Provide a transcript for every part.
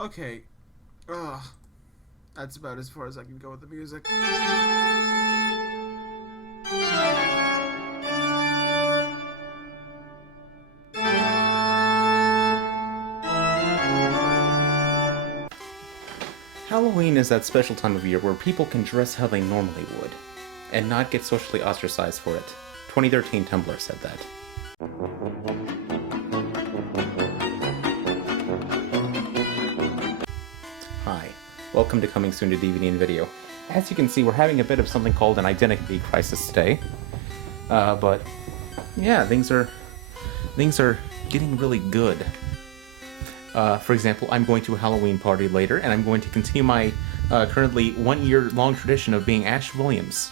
Okay. That's about as far as I can go with the music. Halloween is that special time of year where people can dress how they normally would, and not get socially ostracized for it. 2013 Tumblr said that. Hi, welcome to Coming Soon to DVD and Video. As you can see, we're having a bit of something called an identity crisis today. But yeah, things are getting really good. For example, I'm going to a Halloween party later, and I'm going to continue my currently 1 year long tradition of being Ash Williams.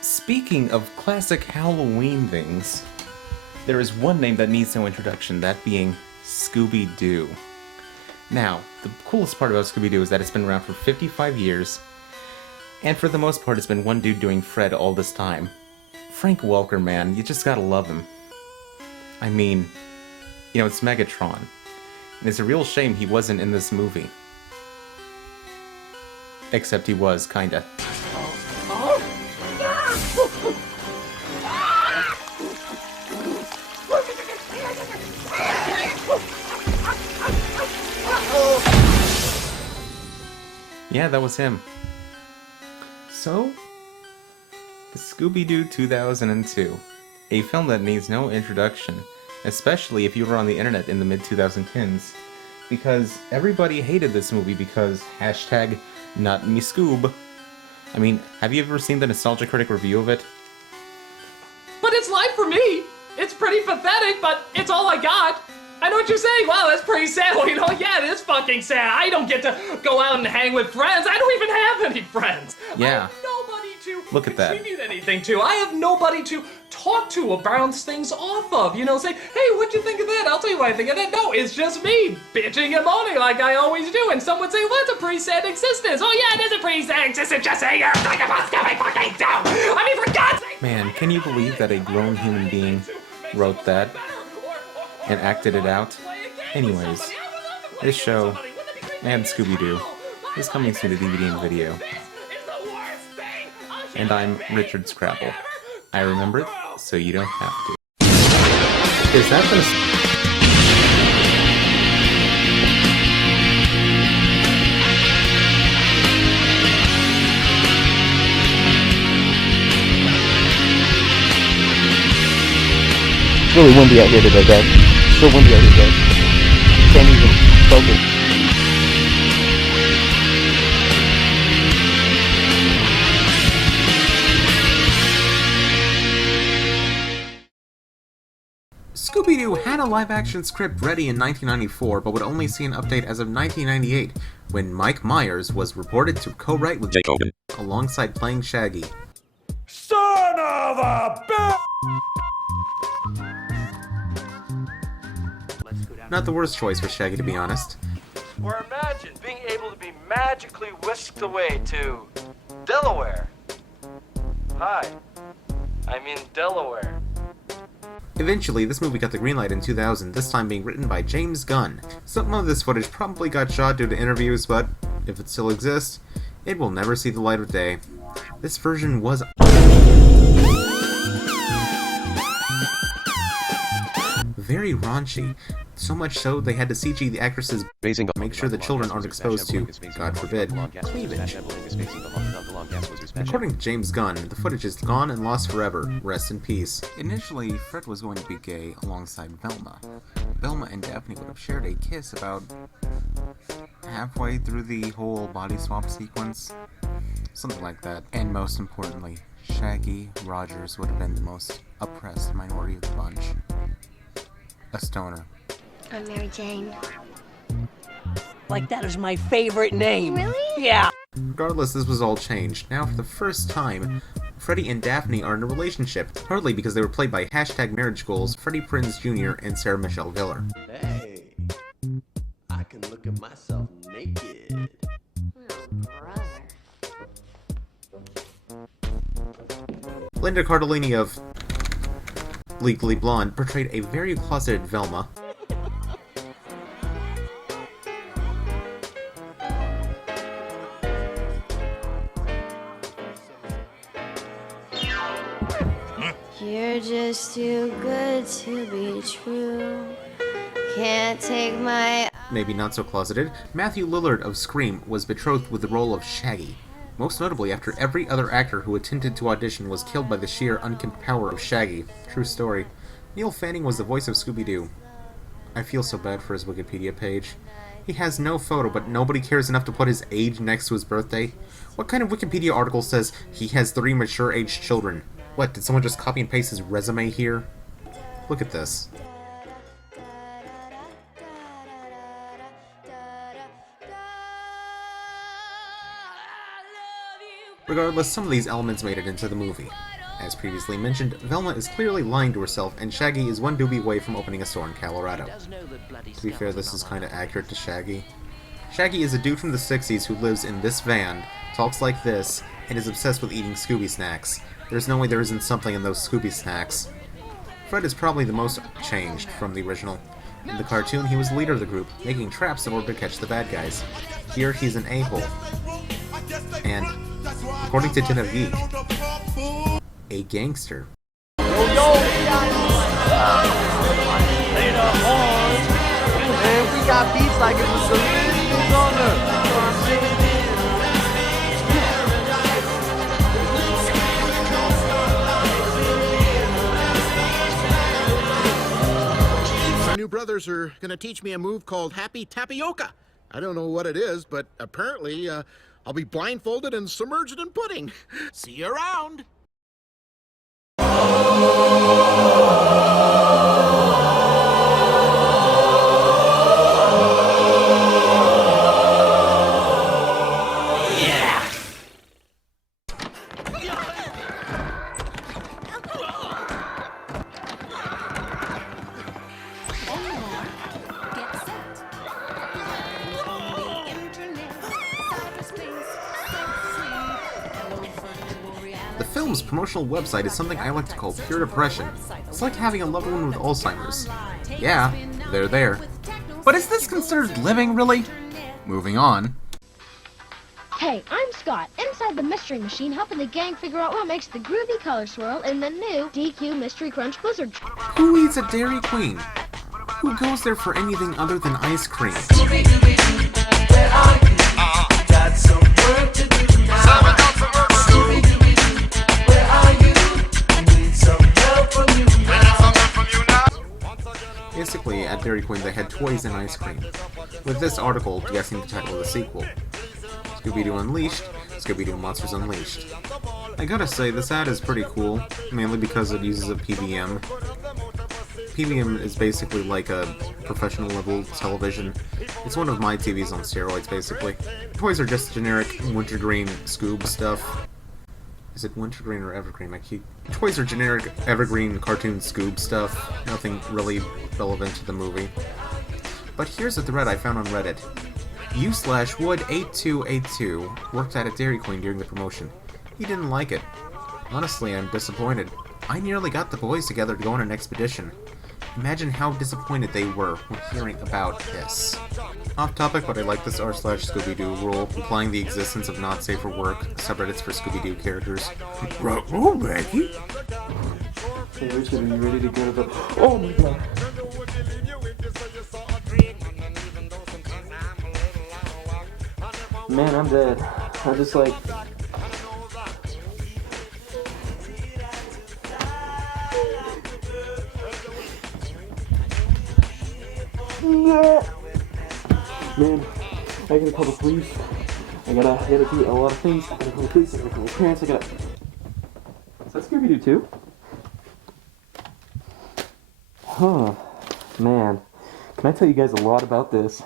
Speaking of classic Halloween things, there is one name that needs no introduction, that being Scooby-Doo. Now, the coolest part about Scooby-Doo is that it's been around for 55 years, and for the most part it's been one dude doing Fred all this time. Frank Welker, man, you just gotta love him. I mean, you know, it's Megatron. And it's a real shame he wasn't in this movie. Except he was, kinda. Yeah, that was him. So, the Scooby-Doo 2002. A film that needs no introduction, especially if you were on the internet in the mid-2010s, because everybody hated this movie because hashtag not me Scoob. I mean, have you ever seen the Nostalgia Critic review of it? But it's life for me! It's pretty pathetic, but it's all I got! I know what you're saying, wow, that's pretty sad, well, you know, yeah, it is fucking sad. I don't get to go out and hang with friends, I don't even have any friends! Yeah. I have nobody to Look at that. contribute anything to. I have nobody to talk to or bounce things off of, you know, say, hey, what'd you think of that? I'll tell you what I think of that. No, it's just me, bitching and moaning like I always do, and some would say, well, that's a pretty sad existence. Oh yeah, it is a pretty sad existence, just say you're like a Scooby fucking down! I mean, for God's sake! Man, can you believe that a grown human being wrote that and acted it out? Anyways, this show, and Scooby-Doo, is coming soon to DVD and video. And I'm Richard Scrabble. I remember it, so you don't have to. Is that the... It's really windy out here today, guys. So windy out here, guys. Can't even focus. Scooby-Doo had a live-action script ready in 1994, but would only see an update as of 1998, when Mike Myers was reported to co-write with Jake Oden, alongside playing Shaggy. Son of a bitch! Not the worst choice for Shaggy, to be honest. Or imagine being able to be magically whisked away to Delaware. Hi. I mean Delaware. Eventually, this movie got the green light in 2000, this time being written by James Gunn. Some of this footage probably got shot due to interviews, but if it still exists, it will never see the light of day. This version was... very raunchy. So much so, they had to CG the actresses to make sure the children aren't exposed to, God forbid, cleavage. According to James Gunn, the footage is gone and lost forever. Rest in peace. Initially, Fred was going to be gay alongside Velma. Velma and Daphne would have shared a kiss about halfway through the whole body swap sequence. Something like that. And most importantly, Shaggy Rogers would have been the most oppressed minority of the bunch. A stoner. I'm Mary Jane. Like, that is my favorite name. Really? Yeah. Regardless, this was all changed. Now, for the first time, Freddie and Daphne are in a relationship, partly because they were played by #marriage goals Freddie Prinze Jr. and Sarah Michelle Gellar. Hey, I can look at myself naked. Oh, brother. Linda Cardellini of Legally Blonde portrayed a very closeted Velma. You're just too good to be true. Can't take my... Maybe not so closeted, Matthew Lillard of Scream was betrothed with the role of Shaggy. Most notably after every other actor who attempted to audition was killed by the sheer unkempt power of Shaggy. True story. Neil Fanning was the voice of Scooby-Doo. I feel so bad for his Wikipedia page. He has no photo, but nobody cares enough to put his age next to his birthday. What kind of Wikipedia article says he has 3 mature-aged children? What, did someone just copy and paste his resume here? Look at this. Regardless, some of these elements made it into the movie. As previously mentioned, Velma is clearly lying to herself, and Shaggy is one doobie away from opening a store in Colorado. To be fair, this is kinda accurate to Shaggy. Shaggy is a dude from the 60s who lives in this van, talks like this, and is obsessed with eating Scooby snacks. There's no way there isn't something in those Scooby snacks. Fred is probably the most changed from the original. In the cartoon, he was the leader of the group, making traps in order to catch the bad guys. Here, he's an a-hole. And, according to Dinner Geek, a gangster. And we got beats like it was the Liz on her. My new brothers are gonna teach me a move called Happy Tapioca. I don't know what it is, but apparently, I'll be blindfolded and submerged in pudding. See you around! The film's promotional website is something I like to call pure depression. It's like having a loved one with Alzheimer's. Yeah, they're there. But is this considered living, really? Moving on. Hey, I'm Scott, inside the Mystery Machine, helping the gang figure out what makes the groovy color swirl in the new DQ Mystery Crunch Blizzard. Who eats at Dairy Queen? Who goes there for anything other than ice cream? Basically, at Dairy Queen they had toys and ice cream. With this article guessing the title of the sequel. Scooby-Doo Unleashed, Scooby-Doo Monsters Unleashed. I gotta say, this ad is pretty cool, mainly because it uses a PBM. PBM is basically like a professional level television. It's one of my TVs on steroids, basically. Toys are just generic wintergreen Scoob stuff. Is it wintergreen or evergreen? Toys are generic evergreen cartoon Scoob stuff. Nothing really relevant to the movie. But here's a thread I found on Reddit. U/Wood8282 worked at a Dairy Queen during the promotion. He didn't like it. Honestly, I'm disappointed. I nearly got the boys together to go on an expedition. Imagine how disappointed they were when hearing about this. Off topic, but I like this r/Scooby-Doo rule, implying the existence of not safe for work subreddits for Scooby-Doo characters. Oh, Maggie? Hey, Richard, are you ready to go to the... Oh my god! Man, I'm dead. I just like... Man, I gotta call the police. I gotta do a lot of things. I gotta call the police, I gotta call my parents, I gotta... Is that Scooby-Doo too? Huh. Man. Can I tell you guys a lot about this?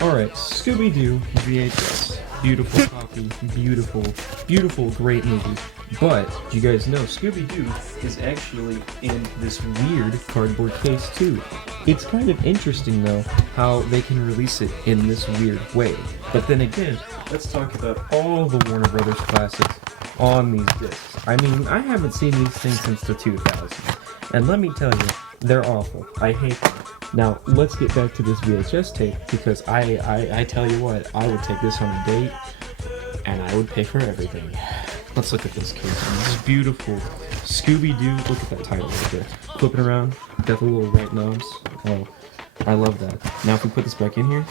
Alright, Scooby-Doo VHS. Beautiful copy, beautiful, great movie. But, you guys know, Scooby-Doo is actually in this weird cardboard case too. It's kind of interesting though, how they can release it in this weird way. But then again, let's talk about all the Warner Brothers classics on these discs. I mean, I haven't seen these things since the 2000s. And let me tell you, they're awful. I hate them. Now, let's get back to this VHS tape, because I tell you what, I would take this on a date, and I would pay for everything. Let's look at this case. This is beautiful. Scooby-Doo, look at that title right there. Flip it around, got the little white knobs. Oh, I love that. Now if we put this back in here,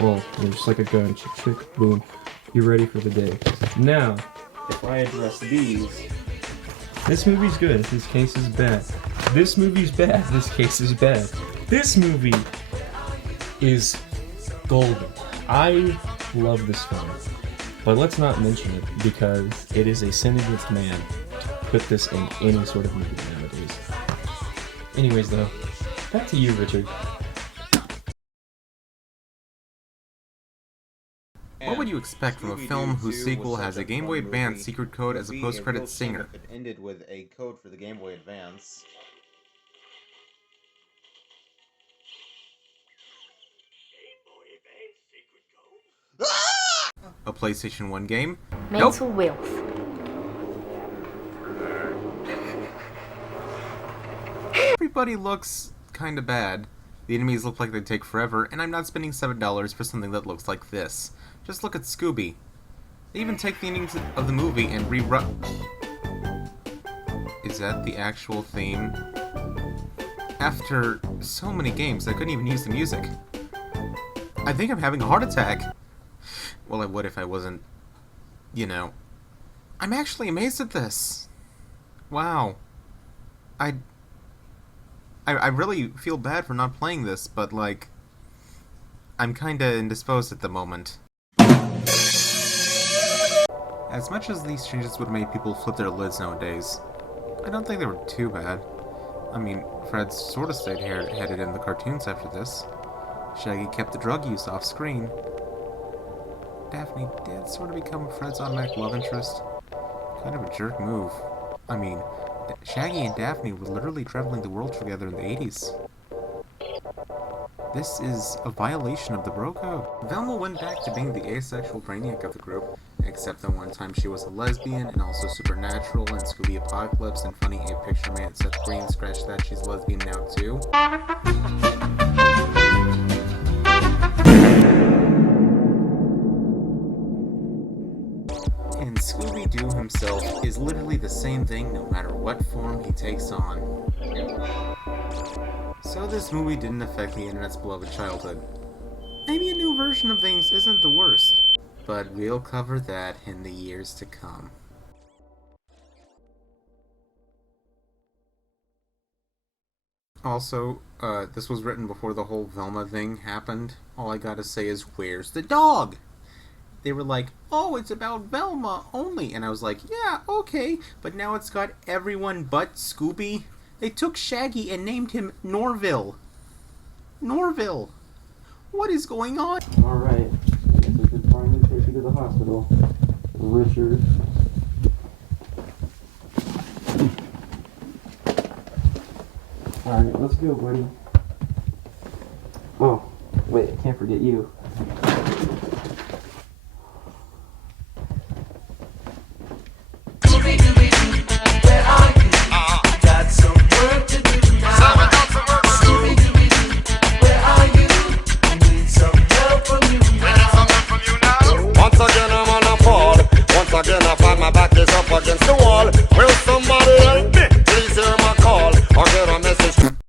well, just like a gun, chick, chick, boom. You're ready for the day. Now, if I address these, this movie's good, this case is bad. This movie's bad, this case is bad. This movie is golden. I love this film. But let's not mention it, because it is a sin against man to put this in any sort of movie nowadays. Anyways though, back to you, Richard. What would you expect from a film whose sequel has a Game Boy Advance secret code as a post-credits singer? If it ended with a code for the Game Boy Advance. A PlayStation 1 game? Mental Nope. wealth. Everybody looks kinda bad. The enemies look like they take forever, and I'm not spending $7 for something that looks like this. Just look at Scooby. They even take the endings of the movie and rewrite. Is that the actual theme? After so many games, I couldn't even use the music. I think I'm having a heart attack. Well, I would if I wasn't, you know. I'm actually amazed at this. Wow. I really feel bad for not playing this, but, like, I'm kinda indisposed at the moment. As much as these changes would have made people flip their lids nowadays, I don't think they were too bad. I mean, Fred sort of stayed headed in the cartoons after this. Shaggy kept the drug use off screen. Daphne did sort of become Fred's automatic love interest. Kind of a jerk move. I mean, Shaggy and Daphne were literally traveling the world together in the 80s. This is a violation of the bro code. Velma went back to being the asexual brainiac of the group, except that one time she was a lesbian and also supernatural and Scooby Apocalypse and Funny 8-Picture Man Seth Green scratched that she's lesbian now too. And Scooby-Doo himself is literally the same thing no matter what form he takes on. So this movie didn't affect the internet's beloved childhood. Maybe a new version of things isn't the worst, but we'll cover that in the years to come. Also, this was written before the whole Velma thing happened. All I gotta say is, where's the dog? They were like, oh, it's about Velma only. And I was like, yeah, okay. But now it's got everyone but Scooby. They took Shaggy and named him Norville. Norville. What is going on? Alright. Guess we should finally take you to the hospital. Richard. Alright, let's go, buddy. Oh, wait, I can't forget you.